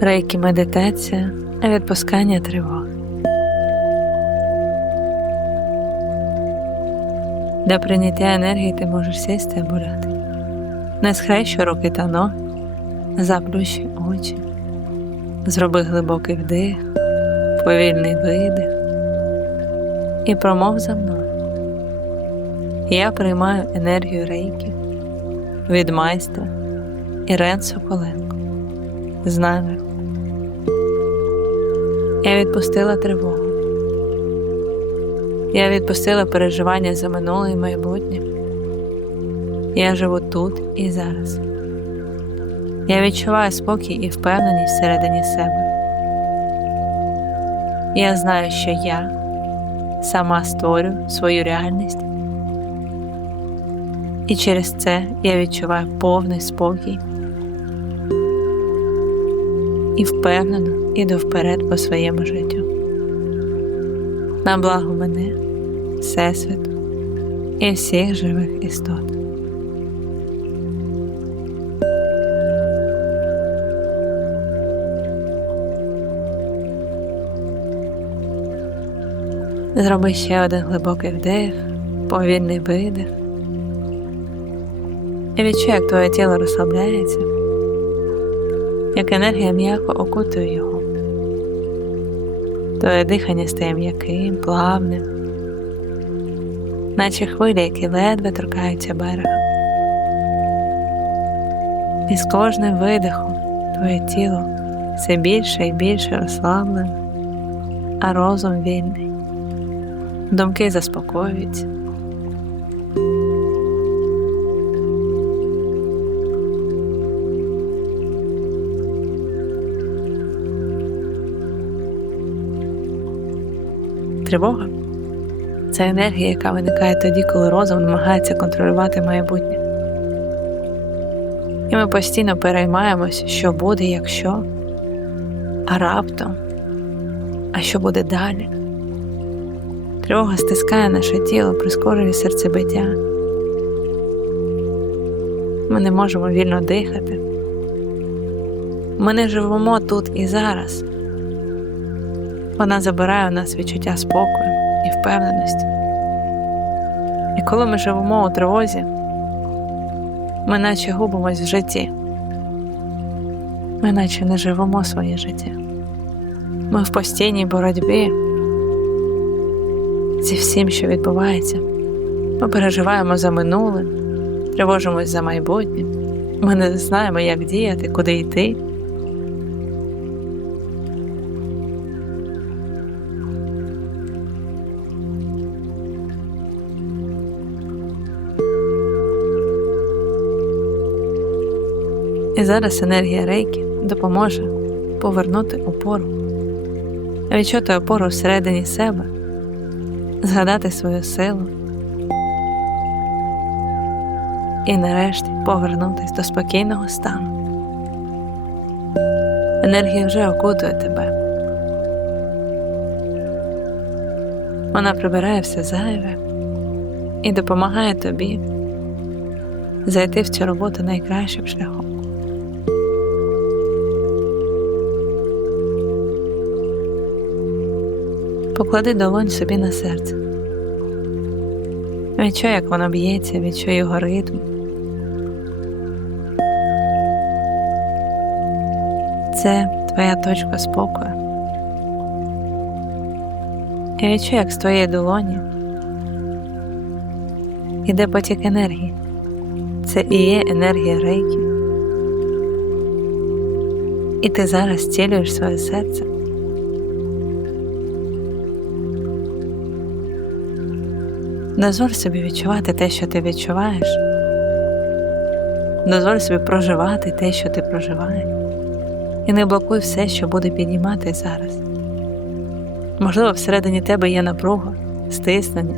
Рейкі медитація, відпускання тривог. Для прийняття енергії ти можеш сісти або ляти. Не схрещуй руки та ноги, заплющуй очі, зроби глибокий вдих, повільний видих і промов за мною. Я приймаю енергію рейки від майстра Ірен Соколенко з наміром. Я відпустила тривогу. Я відпустила переживання за минуле і майбутнє. Я живу тут і зараз. Я відчуваю спокій і впевненість всередині себе. Я знаю, що я сама створю свою реальність, і через це я відчуваю повний спокій і впевнено іду вперед по своєму життю. На благо мене, Всесвіту і всіх живих істот. Зроби ще один глибокий вдих, повільний видих. І відчуй, як твоє тіло розслабляється, як енергія м'яко окутує його. Твоє дихання стає м'яким, плавним, наче хвилі, які ледве торкаються берега. І з кожним видихом твоє тіло все більше і більше розслаблене, а розум вільний. Думки заспокоюються. Тривога це енергія, яка виникає тоді, коли розум намагається контролювати майбутнє. І ми постійно переймаємось, що буде, якщо, а раптом, а що буде далі. Тривога стискає наше тіло, прискорює серцебиття. Ми не можемо вільно дихати. Ми не живемо тут і зараз. Вона забирає у нас відчуття спокою і впевненості. І коли ми живемо у тривозі, ми наче губимось в житті. Ми наче не живемо своє життя. Ми в постійній боротьбі зі всім, що відбувається. Ми переживаємо за минуле, тривожимось за майбутнє. Ми не знаємо, як діяти, куди йти. І зараз енергія рейки допоможе повернути опору, відчути опору всередині себе, згадати свою силу і нарешті повернутися до спокійного стану. Енергія вже окутує тебе. Вона прибирає все зайве і допомагає тобі зайти в цю роботу найкращим шляхом. Поклади долонь собі на серце. Відчуй, як воно б'ється, відчуй його ритм. Це твоя точка спокою. І відчуй, як з твоєї долоні іде потік енергії. Це і є енергія рейки. І ти зараз зцілюєш своє серце. Дозволь собі відчувати те, що ти відчуваєш. Дозволь собі проживати те, що ти проживаєш. І не блокуй все, що буде піднімати зараз. Можливо, всередині тебе є напруга, стиснення,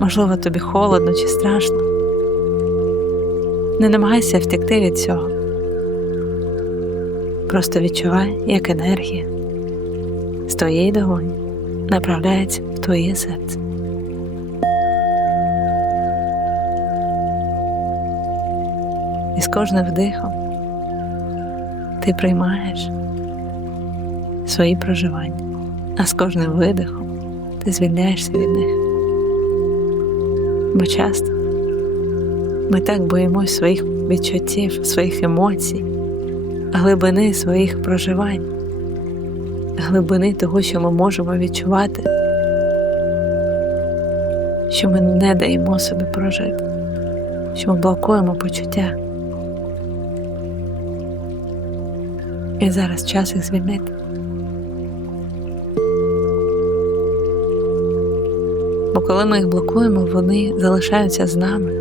можливо, тобі холодно чи страшно. Не намагайся втекти від цього. Просто відчувай, як енергія з твоєї долоні направляється в твоє серце. З кожним вдихом ти приймаєш свої проживання, а з кожним видихом ти звільняєшся від них. Бо часто ми так боїмось своїх відчуттів, своїх емоцій, глибини своїх проживань, глибини того, що ми можемо відчувати, що ми не даємо собі прожити, що ми блокуємо почуття. І зараз час їх звільнити. Бо коли ми їх блокуємо, вони залишаються з нами.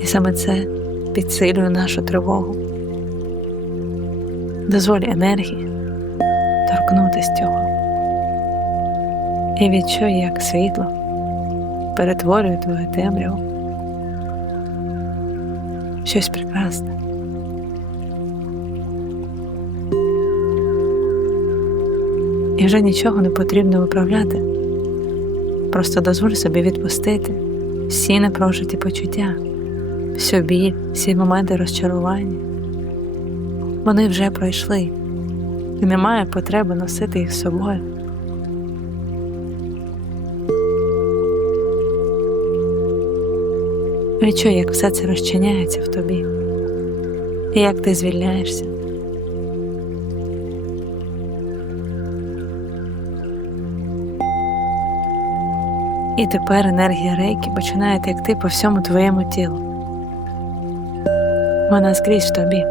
І саме це підсилює нашу тривогу. Дозволь енергії торкнутися цього. І відчуй, як світло перетворює твою темряву. Щось прекрасне. І вже нічого не потрібно виправляти. Просто дозволь собі відпустити всі непрожиті почуття, всю біль, всі моменти розчарування. Вони вже пройшли, і немає потреби носити їх з собою. Відчуй, як все це розчиняється в тобі, і як ти звільняєшся. І тепер енергія рейки починає текти по всьому твоєму тілу. Вона скрізь в тобі,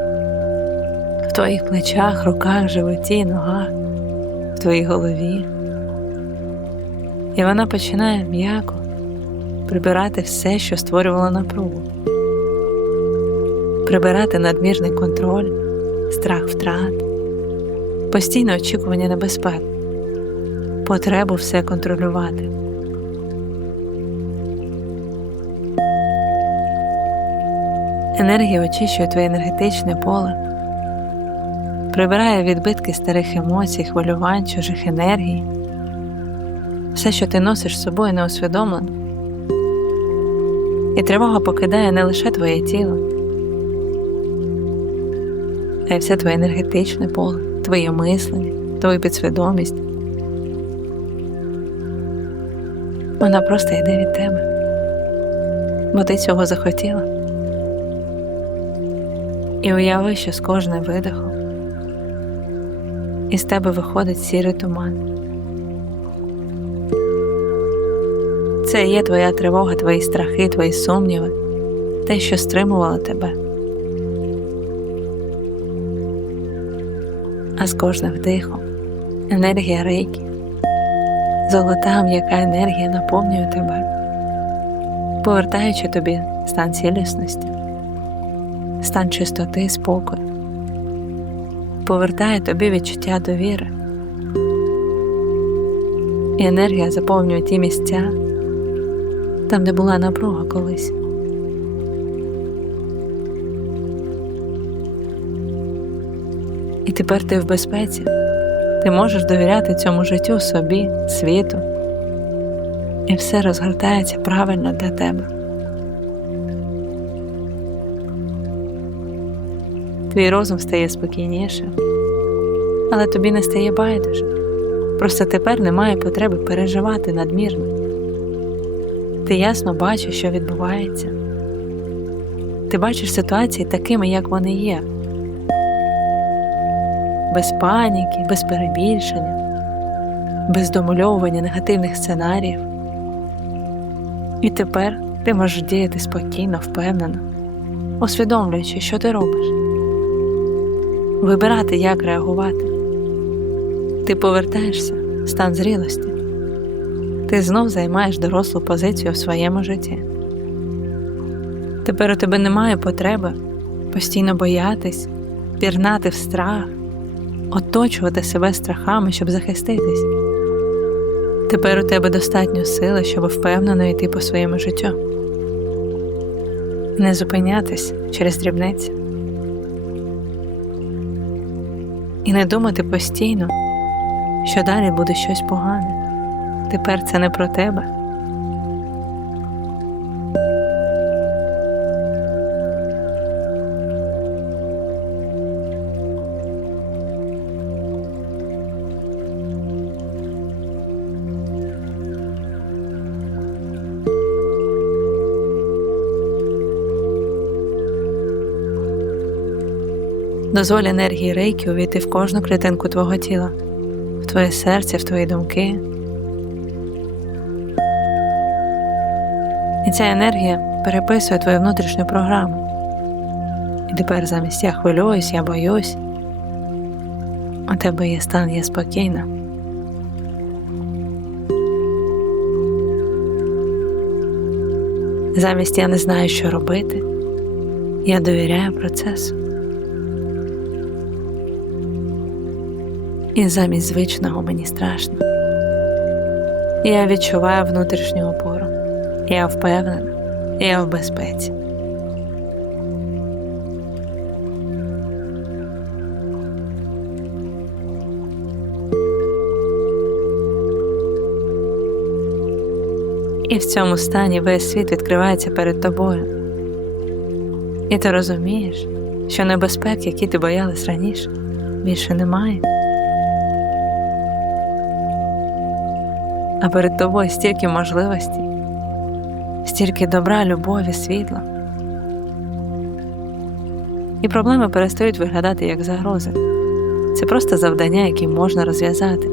в твоїх плечах, руках, животі, ногах, в твоїй голові. І вона починає м'яко прибирати все, що створювало напругу, прибирати надмірний контроль, страх втрат, постійне очікування небезпек, потребу все контролювати. Енергія очищує твоє енергетичне поле, прибирає відбитки старих емоцій, хвилювань, чужих енергій, все, що ти носиш з собою неусвідомлено. І тривога покидає не лише твоє тіло, а й все твоє енергетичне поле, твоє мислення, твою підсвідомість. Вона просто йде від тебе, бо ти цього захотіла. І уяви, що з кожним видихом із тебе виходить сірий туман. Це є твоя тривога, твої страхи, твої сумніви, те, що стримувало тебе. А з кожним вдихом енергія рейки, золота м'яка енергія наповнює тебе, повертаючи тобі стан цілісності стан чистоти спокою, повертає тобі відчуття довіри, і енергія заповнює ті місця, там, де була напруга колись. І тепер ти в безпеці, ти можеш довіряти цьому життю собі, світу, і все розгортається правильно для тебе. Твій розум стає спокійнішим, але тобі не стає байдуже. Просто тепер немає потреби переживати надмірно. Ти ясно бачиш, що відбувається. Ти бачиш ситуації такими, як вони є, без паніки, без перебільшення, без домальовування негативних сценаріїв. І тепер ти можеш діяти спокійно, впевнено, усвідомлюючи, що ти робиш вибирати, як реагувати. Ти повертаєшся в стан зрілості, ти знов займаєш дорослу позицію в своєму житті. Тепер у тебе немає потреби постійно боятись, пірнати в страх, оточувати себе страхами, щоб захиститись. Тепер у тебе достатньо сили, щоб впевнено йти по своєму життю, не зупинятись через дрібниці. І не думати постійно, що далі буде щось погане. Тепер це не про тебе. Дозволь енергії рейки увійти в кожну клітинку твого тіла, в твоє серце, в твої думки. І ця енергія переписує твою внутрішню програму. І тепер замість я хвилююсь, я боюсь, у тебе є стан, є спокійна. Замість я не знаю, що робити, я довіряю процесу. І замість звичного мені страшно. Я відчуваю внутрішню опору. Я впевнена, я в безпеці. І в цьому стані весь світ відкривається перед тобою. І ти розумієш, що небезпек, які ти боялась раніше, більше немає. А перед тобою стільки можливостей, стільки добра, любові, світла. І проблеми перестають виглядати як загрози. Це просто завдання, які можна розв'язати.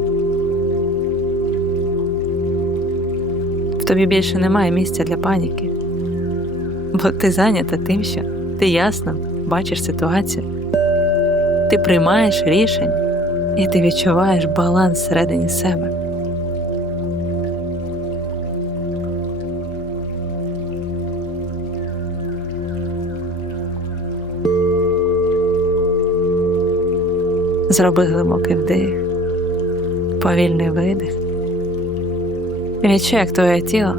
В тобі більше немає місця для паніки, бо ти зайнята тим, що ти ясно бачиш ситуацію, ти приймаєш рішення і ти відчуваєш баланс всередині себе. Зроби глибокий вдих, повільний видих. Відчуй, як твоє тіло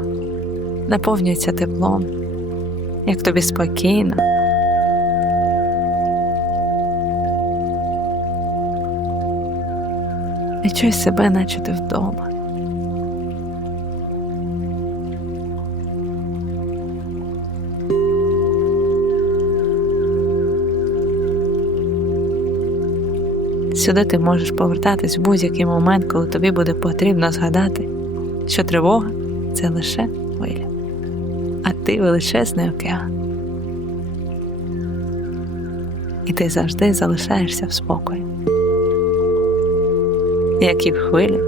наповнюється теплом, як тобі спокійно. Відчуй себе, наче ти вдома. Сюди ти можеш повертатись в будь-який момент, коли тобі буде потрібно згадати, що тривога це лише хвиля, а ти величезний океан. І ти завжди залишаєшся в спокої. Які б хвилі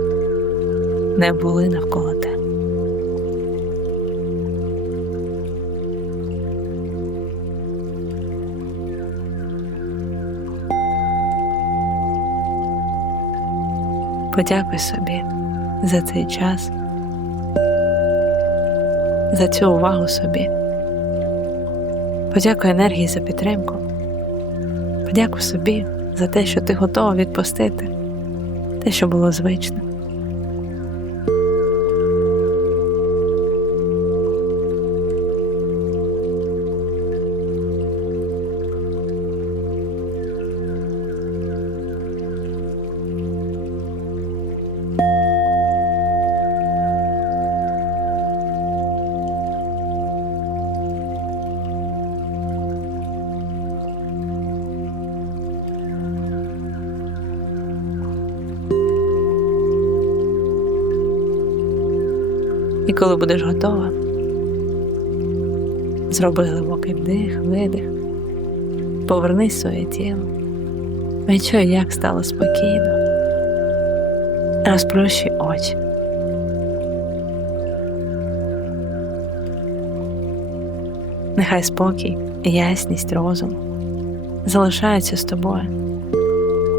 не були навколо Подякуй собі за цей час, за цю увагу собі. Подякуй енергії за підтримку. Подякуй собі за те, що ти готова відпустити, те, що було звично. Коли будеш готова, зроби глибокий вдих, видих, повернись в своє тіло, відчуй, як стало спокійно, розплющи очі. Нехай спокій, ясність розуму залишаються з тобою,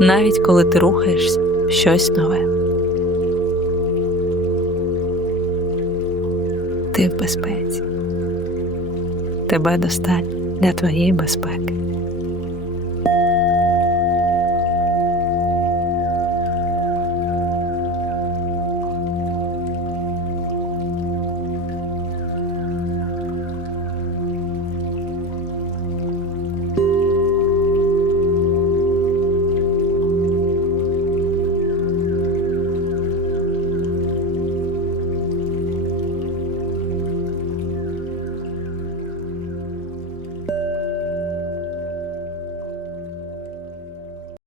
навіть коли ти рухаєшся щось нове. Ти в безпеці. Тебе достатньо для твоєї безпеки.